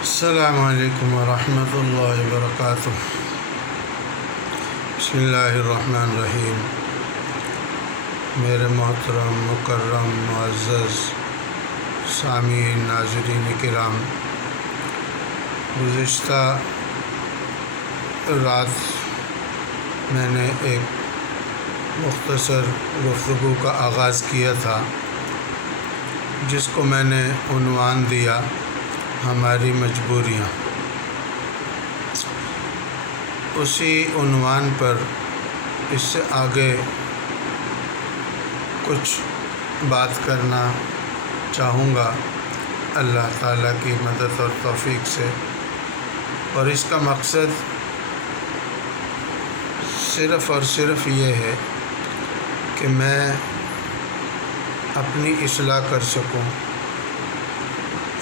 السلام علیکم ورحمۃ اللہ وبرکاتہ۔ بسم اللہ الرحمن الرحیم۔ میرے محترم مکرم معزز سامعین ناظرین کرام، گزشتہ رات میں نے ایک مختصر گفتگو کا آغاز کیا تھا جس کو میں نے عنوان دیا ہماری مجبوریاں۔ اسی عنوان پر اس سے آگے کچھ بات کرنا چاہوں گا اللہ تعالیٰ کی مدد اور توفیق سے، اور اس کا مقصد صرف اور صرف یہ ہے کہ میں اپنی اصلاح کر سکوں،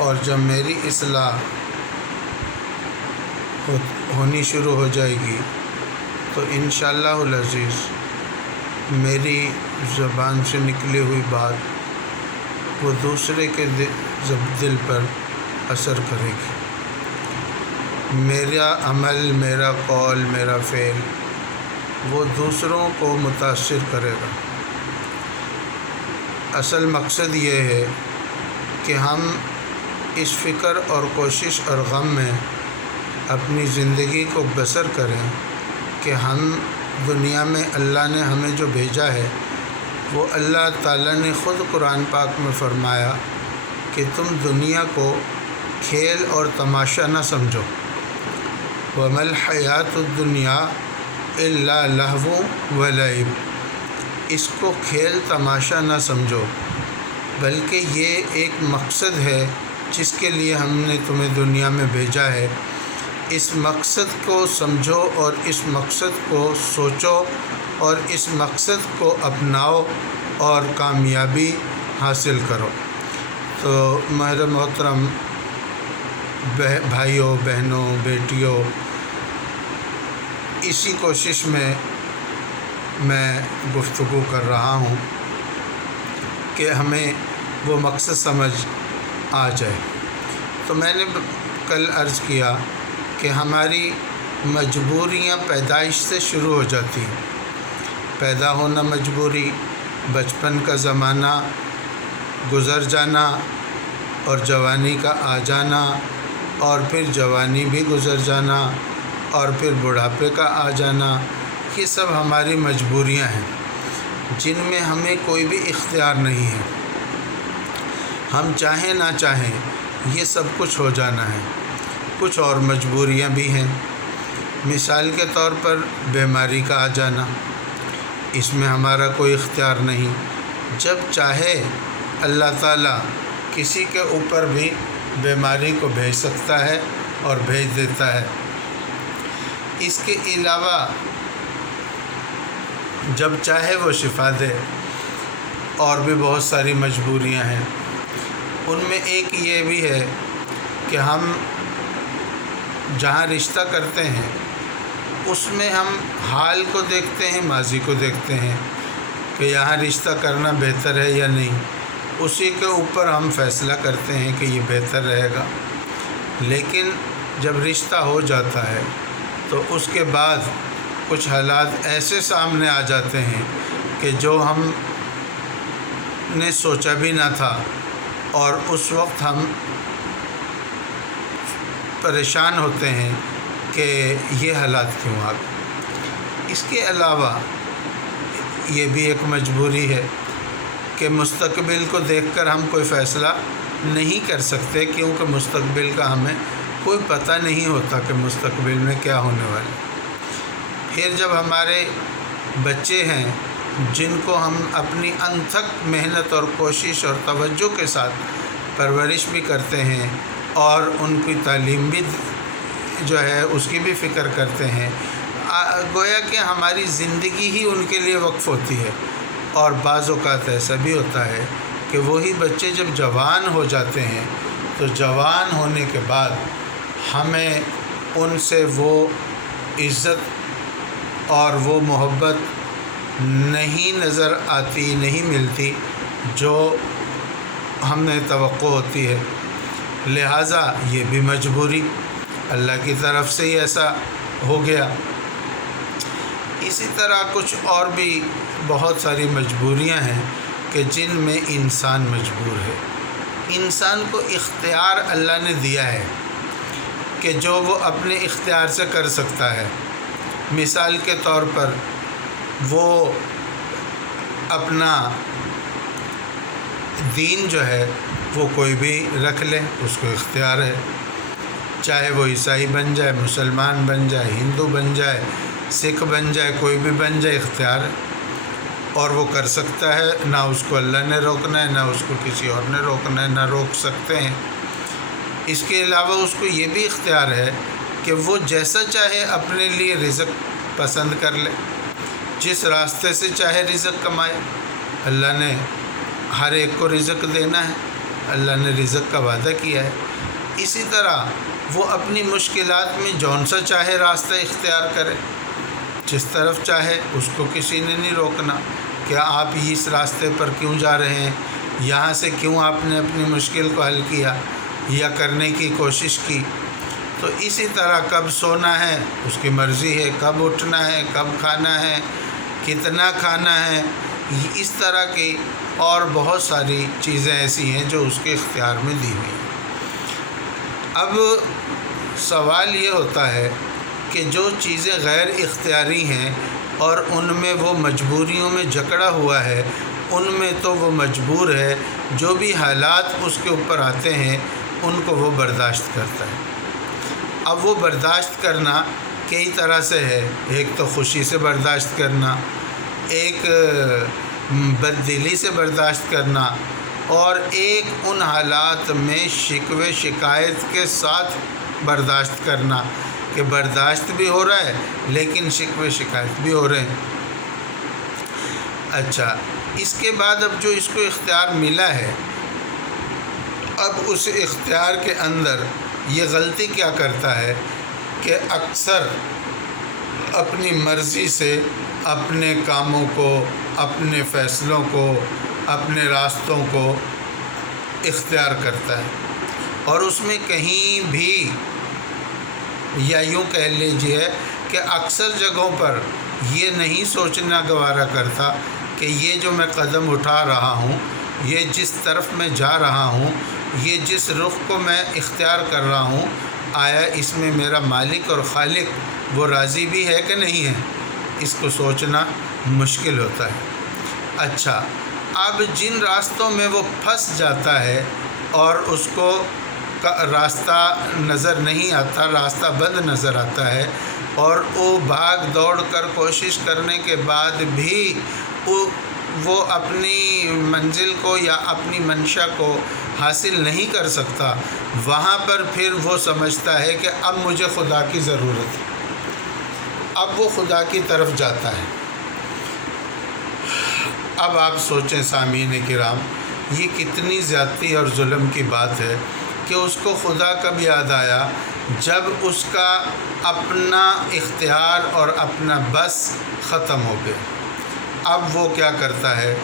اور جب میری اصلاح ہونی شروع ہو جائے گی تو انشاءاللہ العزیز میری زبان سے نکلی ہوئی بات وہ دوسرے کے دل پر اثر کرے گی۔ میرا عمل، میرا قول، میرا فعل وہ دوسروں کو متاثر کرے گا۔ اصل مقصد یہ ہے کہ ہم اس فکر اور کوشش اور غم میں اپنی زندگی کو بسر کریں کہ ہم دنیا میں اللہ نے ہمیں جو بھیجا ہے وہ اللہ تعالیٰ نے خود قرآن پاک میں فرمایا کہ تم دنیا کو کھیل اور تماشا نہ سمجھو، وَمَا الْحَيَاةُ الدُّنْيَا إِلَّا لَهْوٌ وَلَعِبٌ۔ اس کو کھیل تماشا نہ سمجھو بلکہ یہ ایک مقصد ہے جس کے لیے ہم نے تمہیں دنیا میں بھیجا ہے۔ اس مقصد کو سمجھو اور اس مقصد کو سوچو اور اس مقصد کو اپناؤ اور کامیابی حاصل کرو۔ تو میرے محترم بھائیوں، بہنوں، بیٹیوں، اسی کوشش میں گفتگو کر رہا ہوں کہ ہمیں وہ مقصد سمجھ آ جائے۔ تو میں نے کل عرض کیا کہ ہماری مجبوریاں پیدائش سے شروع ہو جاتی ہیں۔ پیدا ہونا مجبوری، بچپن کا زمانہ گزر جانا اور جوانی کا آ جانا، اور پھر جوانی بھی گزر جانا، اور پھر بڑھاپے کا آ جانا، یہ سب ہماری مجبوریاں ہیں جن میں ہمیں کوئی بھی اختیار نہیں ہے۔ ہم چاہیں نہ چاہیں یہ سب کچھ ہو جانا ہے۔ کچھ اور مجبوریاں بھی ہیں، مثال کے طور پر بیماری کا آ جانا، اس میں ہمارا کوئی اختیار نہیں۔ جب چاہے اللہ تعالیٰ کسی کے اوپر بھی بیماری کو بھیج سکتا ہے اور بھیج دیتا ہے۔ اس کے علاوہ جب چاہے وہ شفا دے، اور بھی بہت ساری مجبوریاں ہیں۔ ان میں ایک یہ بھی ہے کہ ہم جہاں رشتہ کرتے ہیں اس میں ہم حال کو دیکھتے ہیں، ماضی کو دیکھتے ہیں کہ یہاں رشتہ کرنا بہتر ہے یا نہیں، اسی کے اوپر ہم فیصلہ کرتے ہیں کہ یہ بہتر رہے گا۔ لیکن جب رشتہ ہو جاتا ہے تو اس کے بعد کچھ حالات ایسے سامنے آ جاتے ہیں کہ جو ہم نے سوچا بھی نہ تھا، اور اس وقت ہم پریشان ہوتے ہیں کہ یہ حالات کیوں آ گئے۔ اس کے علاوہ یہ بھی ایک مجبوری ہے کہ مستقبل کو دیکھ کر ہم کوئی فیصلہ نہیں کر سکتے، کیونکہ مستقبل کا ہمیں کوئی پتہ نہیں ہوتا کہ مستقبل میں کیا ہونے والا ہے۔ پھر جب ہمارے بچے ہیں جن کو ہم اپنی انتھک محنت اور کوشش اور توجہ کے ساتھ پرورش بھی کرتے ہیں اور ان کی تعلیم بھی جو ہے اس کی بھی فکر کرتے ہیں، گویا کہ ہماری زندگی ہی ان کے لیے وقف ہوتی ہے۔ اور بعض اوقات ایسا بھی ہوتا ہے کہ وہی بچے جب جوان ہو جاتے ہیں تو جوان ہونے کے بعد ہمیں ان سے وہ عزت اور وہ محبت نہیں نظر آتی، نہیں ملتی جو ہم نے توقع ہوتی ہے۔ لہٰذا یہ بھی مجبوری اللہ کی طرف سے ہی ایسا ہو گیا۔ اسی طرح کچھ اور بھی بہت ساری مجبوریاں ہیں کہ جن میں انسان مجبور ہے۔ انسان کو اختیار اللہ نے دیا ہے کہ جو وہ اپنے اختیار سے کر سکتا ہے۔ مثال کے طور پر وہ اپنا دین جو ہے وہ کوئی بھی رکھ لے، اس کو اختیار ہے، چاہے وہ عیسائی بن جائے، مسلمان بن جائے، ہندو بن جائے، سکھ بن جائے، کوئی بھی بن جائے، اختیار ہے اور وہ کر سکتا ہے۔ نہ اس کو اللہ نے روکنا ہے، نہ اس کو کسی اور نے روکنا ہے، نہ روک سکتے ہیں۔ اس کے علاوہ اس کو یہ بھی اختیار ہے کہ وہ جیسا چاہے اپنے لیے رزق پسند کر لے، جس راستے سے چاہے رزق کمائے۔ اللہ نے ہر ایک کو رزق دینا ہے، اللہ نے رزق کا وعدہ کیا ہے۔ اسی طرح وہ اپنی مشکلات میں جون سا چاہے راستہ اختیار کرے، جس طرف چاہے، اس کو کسی نے نہیں روکنا کہ آپ اس راستے پر کیوں جا رہے ہیں، یہاں سے کیوں آپ نے اپنی مشکل کو حل کیا یا کرنے کی کوشش کی۔ تو اسی طرح کب سونا ہے اس کی مرضی ہے، کب اٹھنا ہے، کب کھانا ہے، کتنا کھانا ہے، اس طرح کی اور بہت ساری چیزیں ایسی ہیں جو اس کے اختیار میں دی ہوئی ہیں۔ اب سوال یہ ہوتا ہے کہ جو چیزیں غیر اختیاری ہیں اور ان میں وہ مجبوریوں میں جکڑا ہوا ہے، ان میں تو وہ مجبور ہے، جو بھی حالات اس کے اوپر آتے ہیں ان کو وہ برداشت کرتا ہے۔ اب وہ برداشت کرنا کئی طرح سے ہے، ایک تو خوشی سے برداشت کرنا، ایک بددلی سے برداشت کرنا، اور ایک ان حالات میں شکوے شکایت کے ساتھ برداشت کرنا کہ برداشت بھی ہو رہا ہے لیکن شکوے شکایت بھی ہو رہے ہیں۔ اچھا، اس کے بعد اب جو اس کو اختیار ملا ہے، اب اس اختیار کے اندر یہ غلطی کیا کرتا ہے کہ اکثر اپنی مرضی سے اپنے کاموں کو، اپنے فیصلوں کو، اپنے راستوں کو اختیار کرتا ہے، اور اس میں کہیں بھی، یا یوں کہہ لیجیے کہ اکثر جگہوں پر یہ نہیں سوچنا گوارا کرتا کہ یہ جو میں قدم اٹھا رہا ہوں، یہ جس طرف میں جا رہا ہوں، یہ جس رخ کو میں اختیار کر رہا ہوں، آیا اس میں میرا مالک اور خالق وہ راضی بھی ہے کہ نہیں ہے، اس کو سوچنا مشکل ہوتا ہے۔ اچھا، اب جن راستوں میں وہ پھنس جاتا ہے اور اس کو راستہ نظر نہیں آتا، راستہ بند نظر آتا ہے، اور وہ بھاگ دوڑ کر کوشش کرنے کے بعد بھی وہ اپنی منزل کو یا اپنی منشا کو حاصل نہیں کر سکتا، وہاں پر پھر وہ سمجھتا ہے کہ اب مجھے خدا کی ضرورت ہے، اب وہ خدا کی طرف جاتا ہے۔ اب آپ سوچیں سامعین کرام، یہ کتنی زیادتی اور ظلم کی بات ہے کہ اس کو خدا کب یاد آیا؟ جب اس کا اپنا اختیار اور اپنا بس ختم ہو گیا۔ اب وہ کیا کرتا ہے؟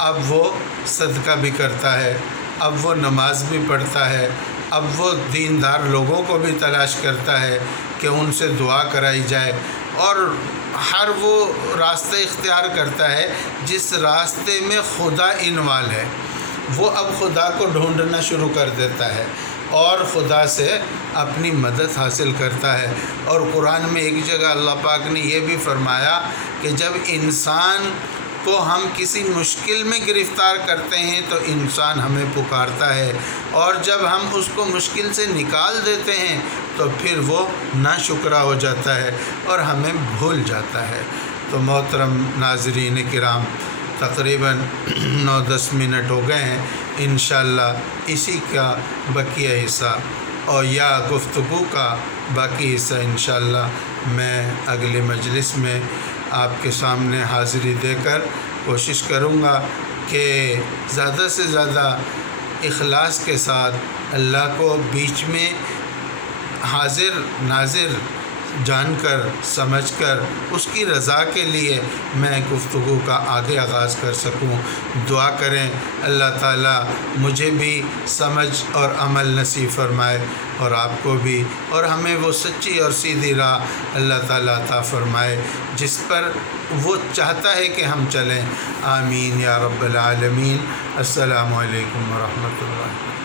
اب وہ صدقہ بھی کرتا ہے، اب وہ نماز بھی پڑھتا ہے، اب وہ دیندار لوگوں کو بھی تلاش کرتا ہے کہ ان سے دعا کرائی جائے، اور ہر وہ راستہ اختیار کرتا ہے جس راستے میں خدا انوالو ہے۔ وہ اب خدا کو ڈھونڈنا شروع کر دیتا ہے اور خدا سے اپنی مدد حاصل کرتا ہے۔ اور قرآن میں ایک جگہ اللہ پاک نے یہ بھی فرمایا کہ جب انسان کو ہم کسی مشکل میں گرفتار کرتے ہیں تو انسان ہمیں پکارتا ہے، اور جب ہم اس کو مشکل سے نکال دیتے ہیں تو پھر وہ ناشکرا ہو جاتا ہے اور ہمیں بھول جاتا ہے۔ تو محترم ناظرین کرام، تقریباً 9-10 منٹ ہو گئے ہیں، انشاءاللہ اسی کا بقیہ حصہ اور یا گفتگو کا باقی حصہ انشاءاللہ میں اگلی مجلس میں آپ کے سامنے حاضری دے کر کوشش کروں گا کہ زیادہ سے زیادہ اخلاص کے ساتھ اللہ کو بیچ میں حاضر ناظر جان کر سمجھ کر اس کی رضا کے لیے میں گفتگو کا آگے آغاز کر سکوں۔ دعا کریں اللہ تعالیٰ مجھے بھی سمجھ اور عمل نصیب فرمائے اور آپ کو بھی، اور ہمیں وہ سچی اور سیدھی راہ اللہ تعالیٰ عطا فرمائے جس پر وہ چاہتا ہے کہ ہم چلیں۔ آمین یا رب العالمین۔ السلام علیکم ورحمۃ اللہ۔